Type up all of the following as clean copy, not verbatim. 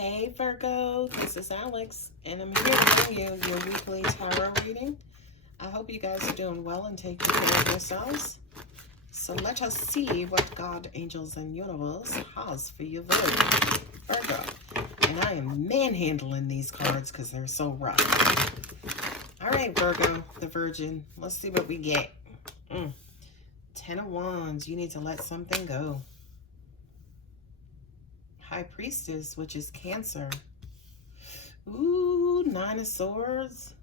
Hey Virgo, this is Alex, and I'm here to bring you your weekly tarot reading. I hope you guys are doing well and taking care of yourselves. So let us see what God, angels, and universe has for you, Virgo. And I am manhandling these cards because they're so rough. All right, Virgo, the Virgin. Let's see what we get. 10 of Wands. You need to let something go. High Priestess, which is Cancer. Ooh, 9 of Swords,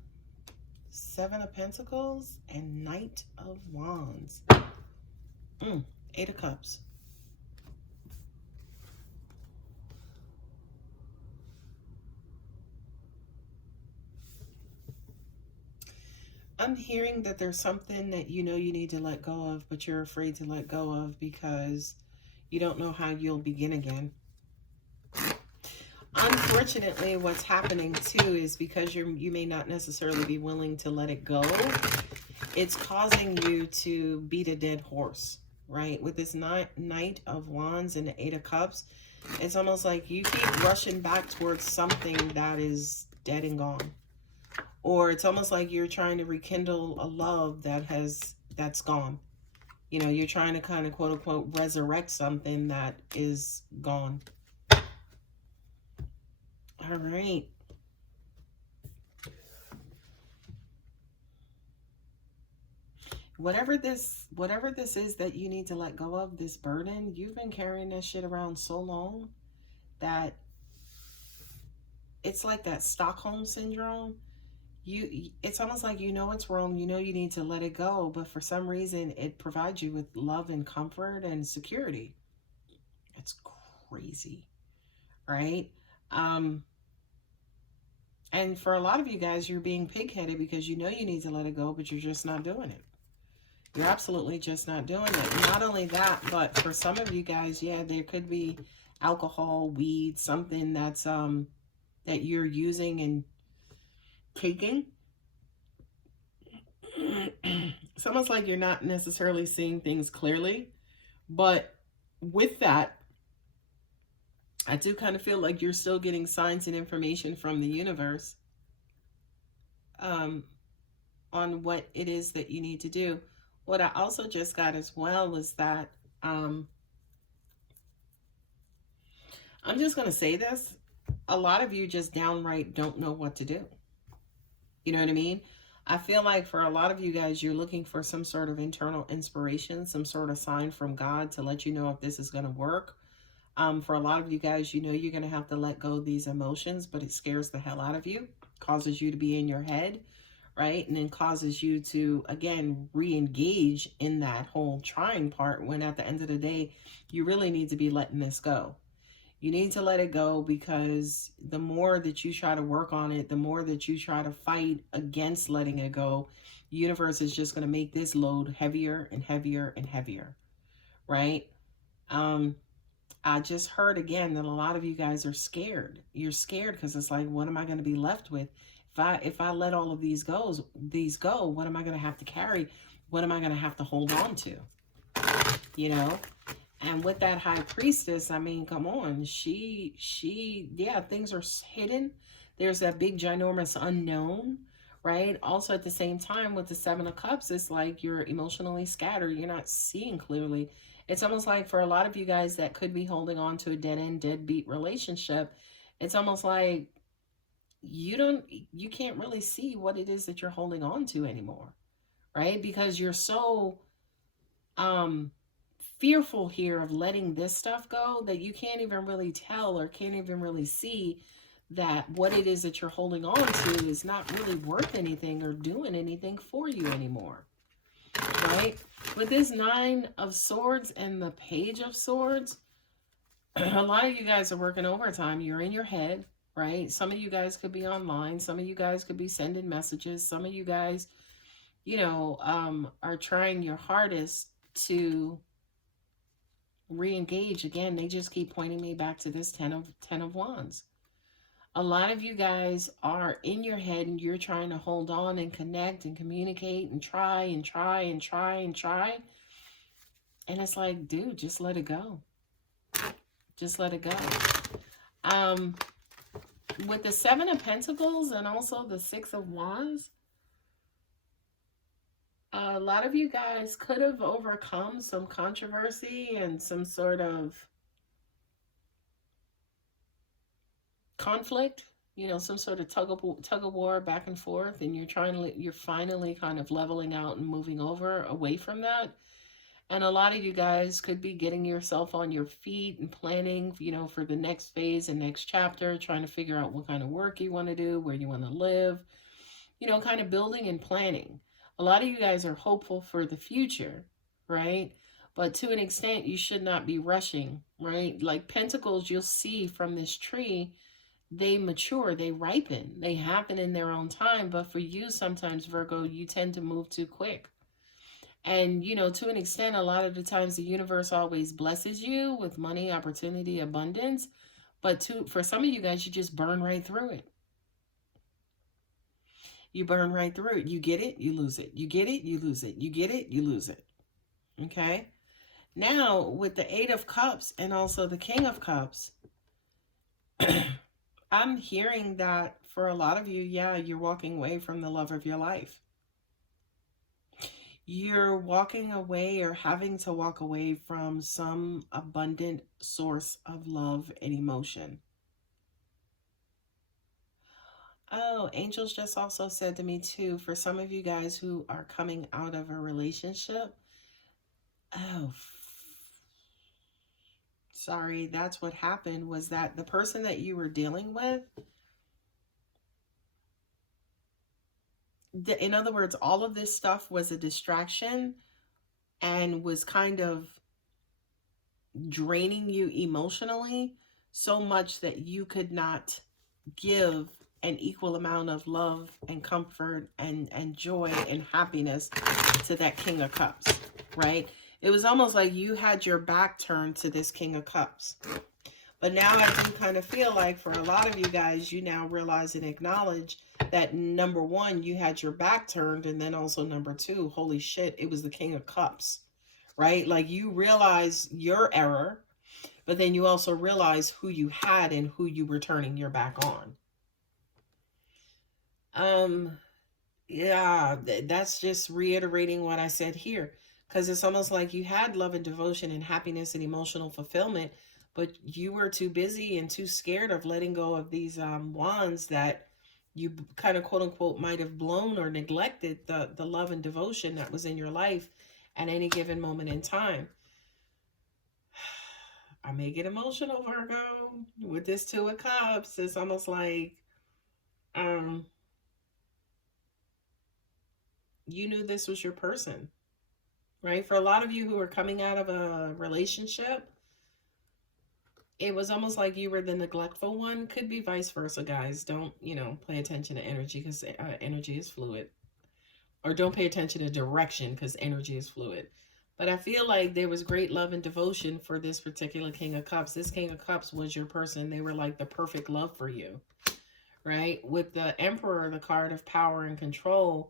7 of Pentacles, and Knight of Wands. 8 of Cups. I'm hearing that there's something that you know you need to let go of, but you're afraid to let go of because you don't know how you'll begin again. Unfortunately, what's happening too is because you may not necessarily be willing to let it go, it's causing you to beat a dead horse, right? With this Knight of Wands and the 8 of Cups, it's almost like you keep rushing back towards something that is dead and gone. Or it's almost like you're trying to rekindle a love that's gone. You know, you're trying to kind of quote unquote resurrect something that is gone. All right. Whatever this is that you need to let go of, this burden, you've been carrying this shit around so long that it's like that Stockholm syndrome. It's almost like you know it's wrong, you know you need to let it go, but for some reason it provides you with love and comfort and security. It's crazy, right? And for a lot of you guys, you're being pig-headed because you know you need to let it go, but you're just not doing it. You're absolutely just not doing it. Not only that, but for some of you guys, yeah, there could be alcohol, weed, something that's that you're using and taking. It's almost like you're not necessarily seeing things clearly, but with that, I do kind of feel like you're still getting signs and information from the universe on what it is that you need to do. What I also just got as well is that I'm just going to say this. A lot of you just downright don't know what to do. You know what I mean? I feel like for a lot of you guys, you're looking for some sort of internal inspiration, some sort of sign from God to let you know if this is going to work. For a lot of you guys, you know you're going to have to let go of these emotions, but it scares the hell out of you, causes you to be in your head, right? And then causes you to, again, re-engage in that whole trying part when at the end of the day, you really need to be letting this go. You need to let it go because the more that you try to work on it, the more that you try to fight against letting it go, the universe is just going to make this load heavier and heavier and heavier, right? I just heard again that a lot of you guys are scared. You're scared because it's like, what am I going to be left with? If I let all of these go, what am I going to have to carry? What am I going to have to hold on to? You know? And with that High Priestess, I mean, come on. Yeah, things are hidden. There's that big, ginormous unknown, right? Also, at the same time, with the 7 of Cups, it's like you're emotionally scattered. You're not seeing clearly. It's almost like for a lot of you guys that could be holding on to a dead-end, deadbeat relationship, it's almost like you can't really see what it is that you're holding on to anymore, right? Because you're so fearful here of letting this stuff go that you can't even really tell or can't even really see that what it is that you're holding on to is not really worth anything or doing anything for you anymore, right? With this 9 of Swords and the Page of Swords, a lot of you guys are working overtime. You're in your head, right? Some of you guys could be online. Some of you guys could be sending messages. Some of you guys, you know, are trying your hardest to re-engage. Again, they just keep pointing me back to this 10 of Wands. A lot of you guys are in your head and you're trying to hold on and connect and communicate and try and try and try and try. And it's like, dude, just let it go. Just let it go. with the Seven of Pentacles and also the Six of Wands, a lot of you guys could have overcome some controversy and some sort of conflict, you know, some sort of tug of war back and forth, and you're finally kind of leveling out and moving away from that. And a lot of you guys could be getting yourself on your feet and planning, you know, for the next phase and next chapter, trying to figure out what kind of work you want to do, where you want to live, you know, kind of building and planning. A lot of you guys are hopeful for the future, right? But to an extent, you should not be rushing, right? Like Pentacles, you'll see from this tree, they mature, they ripen, they happen in their own time. But for you, sometimes, Virgo, you tend to move too quick. And, you know, to an extent, a lot of the times the universe always blesses you with money, opportunity, abundance. But for some of you guys, you just burn right through it. You burn right through it. You get it, you lose it. You get it, you lose it. You get it, you lose it. Okay? Now, with the Eight of Cups and also the King of Cups, I'm hearing that for a lot of you, yeah, you're walking away from the love of your life. You're walking away or having to walk away from some abundant source of love and emotion. Oh, angels just also said to me too, for some of you guys who are coming out of a relationship, oh, sorry, that's what happened, was that the person that you were dealing with, in other words, all of this stuff was a distraction and was kind of draining you emotionally so much that you could not give an equal amount of love and comfort and joy and happiness to that King of Cups, right? It was almost like you had your back turned to this King of Cups. But now I do kind of feel like for a lot of you guys, you now realize and acknowledge that number one, you had your back turned, and then also number two, holy shit, it was the King of Cups, right? Like you realize your error, but then you also realize who you had and who you were turning your back on. Yeah, that's just reiterating what I said here, because it's almost like you had love and devotion and happiness and emotional fulfillment, but you were too busy and too scared of letting go of these wands that you kind of quote unquote might have blown or neglected the love and devotion that was in your life at any given moment in time. I may get emotional, Virgo, with this Two of Cups. It's almost like you knew this was your person, right? For a lot of you who are coming out of a relationship, it was almost like you were the neglectful one. Could be vice versa, guys. Don't, you know, pay attention to energy because energy is fluid. Or don't pay attention to direction because energy is fluid. But I feel like there was great love and devotion for this particular King of Cups. This King of Cups was your person. They were like the perfect love for you, right? With the Emperor, the card of power and control,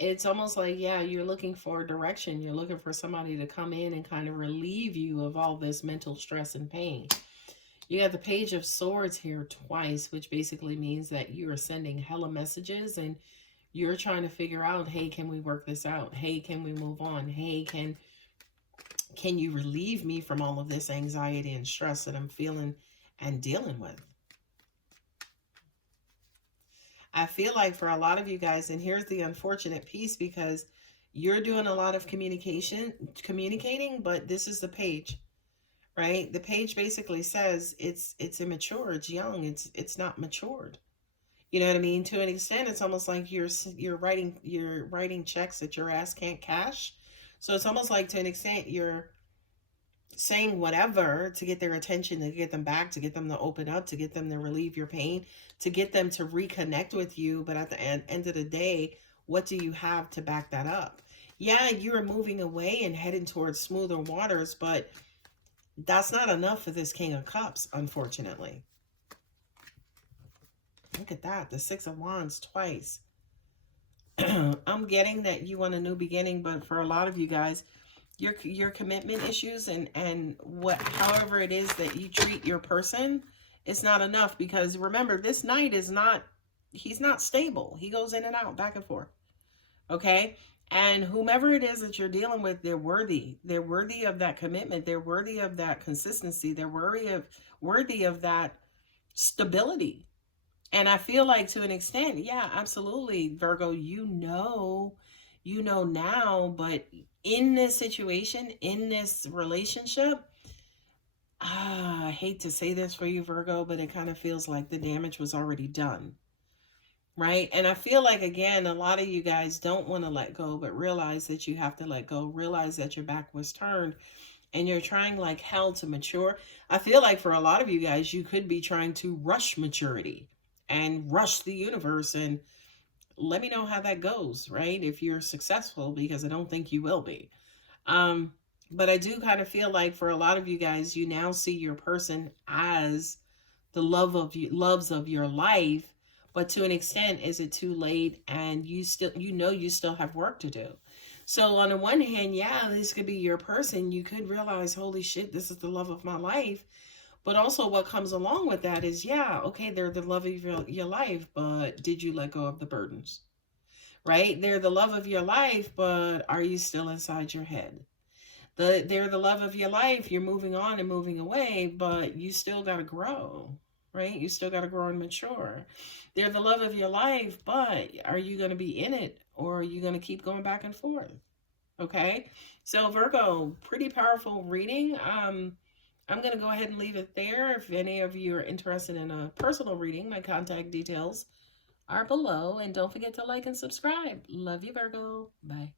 it's almost like, yeah, you're looking for direction. You're looking for somebody to come in and kind of relieve you of all this mental stress and pain. You got the Page of Swords here twice, which basically means that you are sending hella messages and you're trying to figure out, hey, can we work this out? Hey, can we move on? Hey, can you relieve me from all of this anxiety and stress that I'm feeling and dealing with? I feel like for a lot of you guys, and here's the unfortunate piece, because you're doing a lot of communicating, but this is the Page, right? The Page basically says it's immature, it's young, it's not matured. You know what I mean? To an extent, it's almost like you're writing checks that your ass can't cash. So it's almost like to an extent you're saying whatever to get their attention, to get them back, to get them to open up, to get them to relieve your pain, to get them to reconnect with you. But at the end of the day, what do you have to back that up? Yeah, you're moving away and heading towards smoother waters, but that's not enough for this King of Cups, unfortunately. Look at that, the Six of Wands twice. I'm getting that you want a new beginning, but for a lot of you guys, your commitment issues and however it is that you treat your person it's not enough, because remember, this knight is not, he's not stable. He goes in and out, back and forth. Okay? And whomever it is that you're dealing with, they're worthy. They're worthy of that commitment. They're worthy of that consistency. They're worthy of that stability. And I feel like, to an extent, yeah, absolutely, Virgo, you know now, but in this situation, in this relationship, I hate to say this for you, Virgo, but it kind of feels like the damage was already done. Right? And I feel like, again, a lot of you guys don't want to let go, but realize that you have to let go. Realize that your back was turned and you're trying like hell to mature. I feel like for a lot of you guys, you could be trying to rush maturity and rush the universe. And let me know how that goes, right? If you're successful, because I don't think you will be. But I do kind of feel like for a lot of you guys, you now see your person as the loves of your life. But to an extent, is it too late? And you still have work to do. So on the one hand, yeah, this could be your person. You could realize, holy shit, this is the love of my life. But also what comes along with that is, yeah, okay, they're the love of your life, but did you let go of the burdens? Right? They're the love of your life, but are you still inside your head? They're the love of your life. You're moving on and moving away, but you still got to grow. Right? You still got to grow and mature. They're the love of your life, but are you going to be in it, or are you going to keep going back and forth? Okay? So Virgo, pretty powerful reading. I'm going to go ahead and leave it there. If any of you are interested in a personal reading, my contact details are below. And don't forget to like and subscribe. Love you, Virgo. Bye.